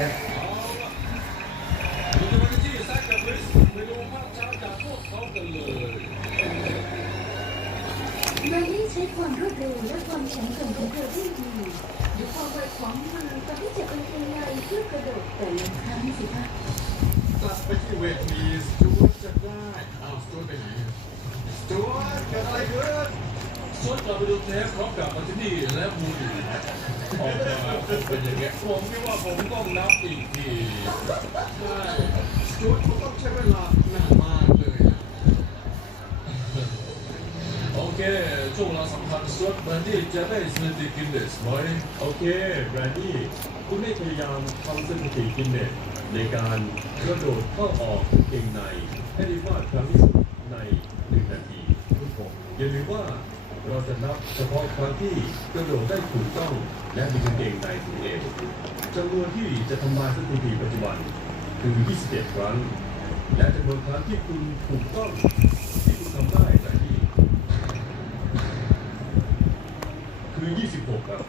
นะดูกันไปที่แซคกับคริสไปดูภาพช้าจากพวกเขากันเลยแบรนี่ใช้ความรวดเร็วและความแข็งแกร่งของเธอได้ดีดูความไวของมือตอนที่จะเป็นยังไงเพื่อกระโดดแต่ละครั้งสิคะกลับไปที่เวทีสจวตจะได้อ้าวสจวตไปไหนสจวตเกิดอะไรขึ้นส่วนกลับไปดูเทปพร้อมกับมาที่นี่และมูดี ออกมาเป็นอย่างเงี้ยผมคิดว่าผมต้องนับอีกทีใช่สจวตเขาต้องใช้เวลานานมากเลยนะโอเค ช่วงเวลาสำคัญส่วนแบรนดี้จะได้สถิติกินเนสไหมโอเค แบรนดี้คุณได้พยายามทำสถิติกินเน็ตในการกระโดดเข้าออกเกงในให้ได้มากครั้งที่สุดในหนึ่งนาทีคุณผมอย่าลืมว่า เราจะนับเฉพาะครั้งที่กระโดดได้ถูกต้องและมีกางเกงในตัวเองจำนวนที่จะทำลายสถิติปัจจุบันคือ 27 ครั้ง และจำนวนครั้งที่คุณถูกต้องที่คุณทำได้จากที่คือ 26 ครับ